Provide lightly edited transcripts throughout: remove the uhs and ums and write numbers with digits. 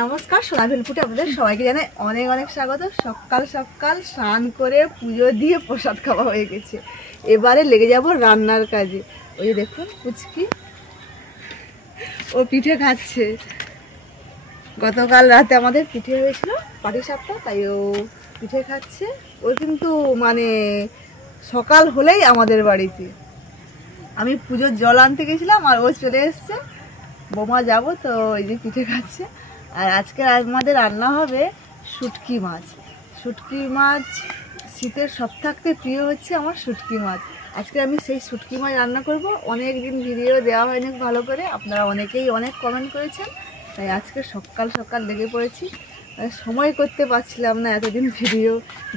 নমস্কার, সোনা ভেলপুটে আপনাদের সবাইকে জানাই অনেক অনেক স্বাগত। সকাল সকাল স্নান করে পুজো দিয়ে প্রসাদ খাওয়া হয়ে গেছে। এবারে লেগে যাব রান্নার কাজে। ওই যে দেখুন পুচকি, ও পিঠে খাচ্ছে। গতকাল রাতে আমাদের পিঠে হয়েছিল পাটিসাপটা, তাই ও পিঠে খাচ্ছে। ও কিন্তু মানে সকাল হলেই আমাদের বাড়িতে। আমি পুজোর জল আনতে গেছিলাম আর ও চলে এসছে। বোমা যাবো তো এই যে পিঠে খাচ্ছে। আর আজকে আমাদের রান্না হবে শুটকি মাছ। শুটকি মাছ শীতের সব থাকতে প্রিয় হচ্ছে আমার শুটকি মাছ। আজকে আমি সেই শুটকি মাছ রান্না করব। অনেক দিন ভিডিও দেওয়া হয়নি ভালো করে, আপনারা অনেকেই অনেক কমেন্ট করেছেন, তাই আজকে সকাল সকাল লেগে পড়েছি। সময় করতে পারছিলাম না এতদিন ভিডিও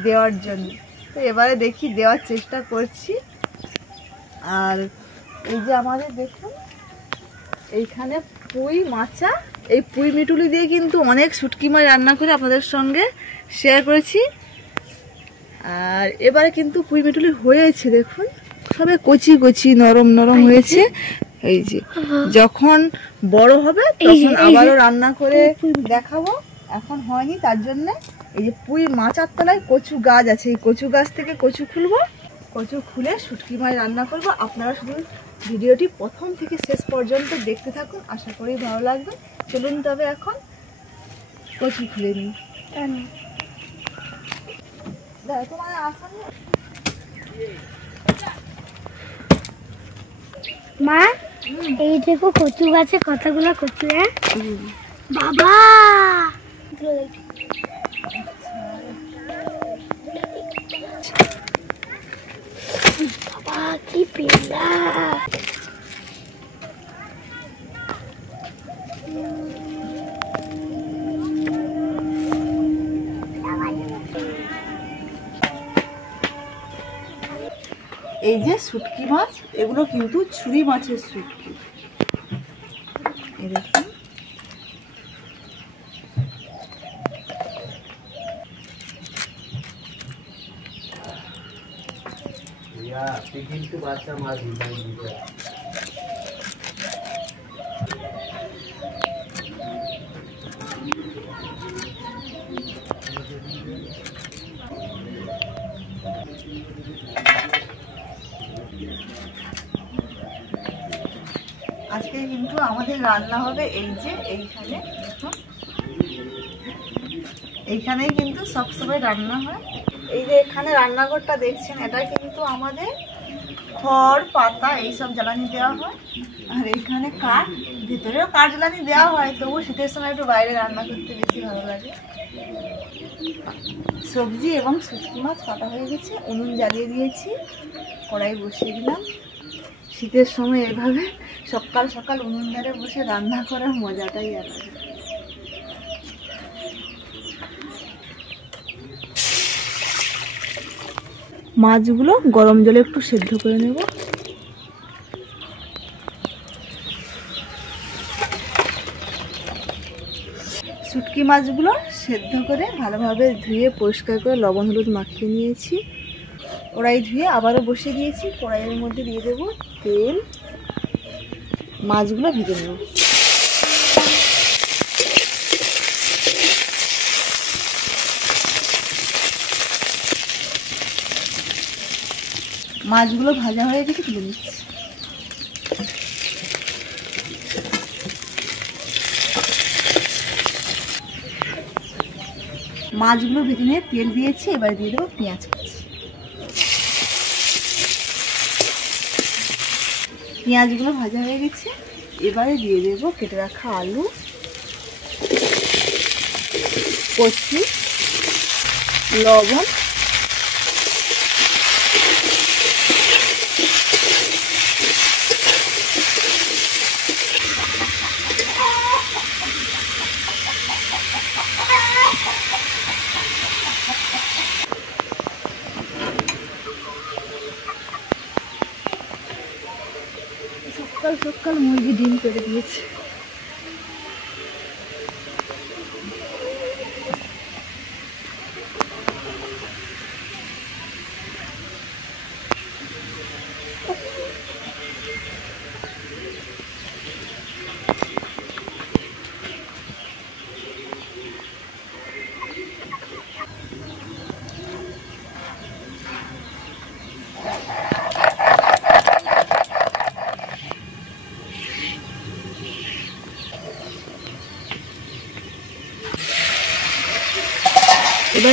দেওয়ার জন্য, তো এবারে দেখি দেওয়ার চেষ্টা করছি। আর এই যে আমাদের দেখুন এইখানে পুঁই মাছা, এই পুঁই মিটুলি দিয়ে কিন্তু অনেক শুটকি মাছ রান্না করে আপনাদের সঙ্গে শেয়ার করেছি। আর এবারে কিন্তু পুঁই মিটুলি হয়েছে, দেখুন সবে কচি কচি নরম নরম হয়েছে। এই যে যখন বড় হবে তখন আবারও রান্না করে দেখাবো। এখন হয়নি, তার জন্য এই যে পুঁই মাচার তলায় কচু গাছ আছে, এই কচু গাছ থেকে কচু খুলবো। কচু খুলে শুটকি মাছ রান্না করব। আপনারা শুধু ভিডিওটি প্রথম থেকে শেষ পর্যন্ত দেখতে থাকুন, আশা করি ভালো লাগবে। চলুন তবে এখন কচু খুলে নিই। মা, এই দেখো কচু গাছে কতগুলো কচু। বাবা বাবা কি পেলা। এই যে শুটকি মাছ, এগুলো কিন্তু ছুরি মাছের শুটকি। এই দেখুন আজকে কিন্তু আমাদের রান্না হবে এই যে এইখানে, এইখানেই কিন্তু সবসময় রান্না হয়। এই যে এখানে রান্নাঘরটা দেখছেন, এটা কিন্তু আমাদের খড় পাতা এইসব জ্বালানি দেওয়া হয়। আর এইখানে কাঠ, ভিতরেও কাঠ জ্বালানি দেওয়া হয়, তবু শীতের সময় একটু বাইরে রান্না করতে বেশি ভালো লাগে। সবজি এবং শুটকি মাছ কাটা হয়ে গেছে, উনুন জ্বালিয়ে দিয়েছি, কড়াই বসিয়ে দিলাম। শীতের সময় এভাবে সকাল সকাল উনুন ধারে বসে রান্না করার মজাটাই আলাদা। মাছগুলো গরম জলে একটু সেদ্ধ করে নেব। শুটকি মাছগুলো সেদ্ধ করে ভালোভাবে ধুয়ে পরিষ্কার করে লবণ হলুদ মাখিয়ে নিয়েছি। কড়াই ধুয়ে আবারও বসিয়ে দিয়েছি। কড়াইয়ের মধ্যে দিয়ে দেব তেল, মাছগুলো ভেজে নেব। মাছগুলো ভাজা হয়ে গেছে, তুলে নিচ্ছি। মাছগুলো ভেজে নিয়ে তেল দিয়েছি, এবার দিয়ে দেবো পেঁয়াজ কুচি। পেঁয়াজগুলো ভাজা হয়ে গেছে, এবারে দিয়ে দেবো কেটে রাখা আলু, কচু, লবণ, সকাল সকাল মুরগি ডিম পেড়ে দিয়েছে।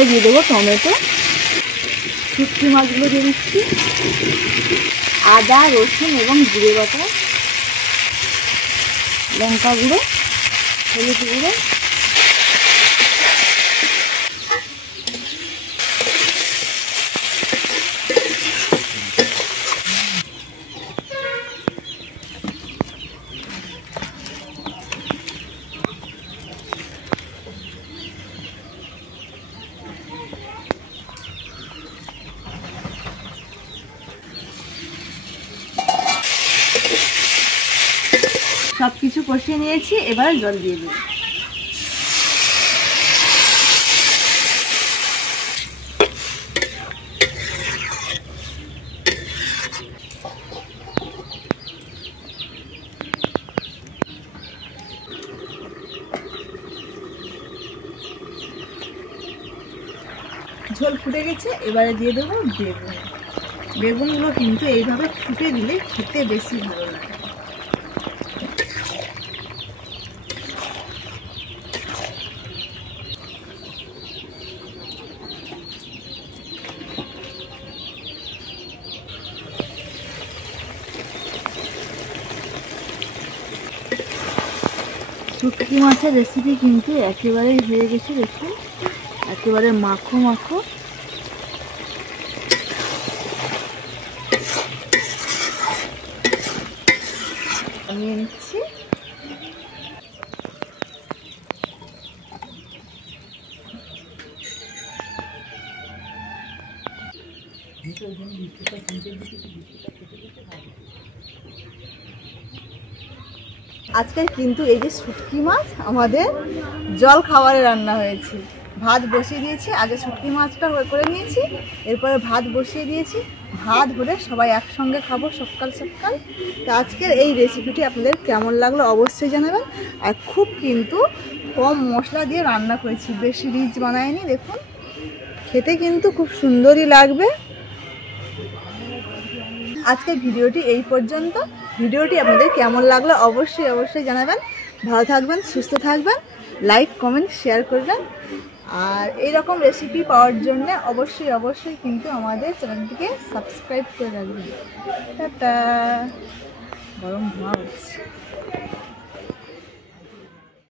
এবারে দিয়ে দেবো টমেটো, শুটকি মাছগুলো দিয়ে দিচ্ছি, আদা রসুন এবং জিরে বাটা, লঙ্কা গুঁড়ো, হলুদ গুঁড়ো, সব কিছু কষিয়ে নিয়েছি। এবার জল দিয়ে দিই। ঝোল ফুটে গেছে, এবারে দিয়ে দেবো বেগুন। বেগুনগুলো কিন্তু এইভাবে ফুটে দিলে খেতে বেশি ভালো লাগে। শুটকি মাছের রেসিপি কিন্তু একেবারেই হয়ে গেছে, দেখুন একেবারে মাখো মাখো। নিয়ে নিচ্ছি। আজকে কিন্তু এই যে শুটকি মাছ আমাদের জল খাবারে রান্না হয়েছে। ভাত বসিয়ে দিয়েছি, আগে শুটকি মাছটা করে নিয়েছি, এরপরে ভাত বসিয়ে দিয়েছি। ভাত হলে সবাই একসঙ্গে খাবো সকাল সকাল। তো আজকের এই রেসিপিটি আপনাদের কেমন লাগলো অবশ্যই জানাবেন। আর খুব কিন্তু কম মশলা দিয়ে রান্না করেছি, বেশি রিচ বানায়নি। দেখুন খেতে কিন্তু খুব সুন্দরই লাগবে। আজকের ভিডিওটি এই পর্যন্ত। ভিডিওটি আপনাদের কেমন লাগলো অবশ্যই জানাবেন। ভালো থাকবেন, সুস্থ থাকবেন, লাইক কমেন্ট শেয়ার করবেন। আর এইরকম রেসিপি পাওয়ার জন্য অবশ্যই কিন্তু আমাদের চ্যানেলটিকে সাবস্ক্রাইব করে রাখবেন। টাটা। গরম ধোঁয়া হচ্ছে।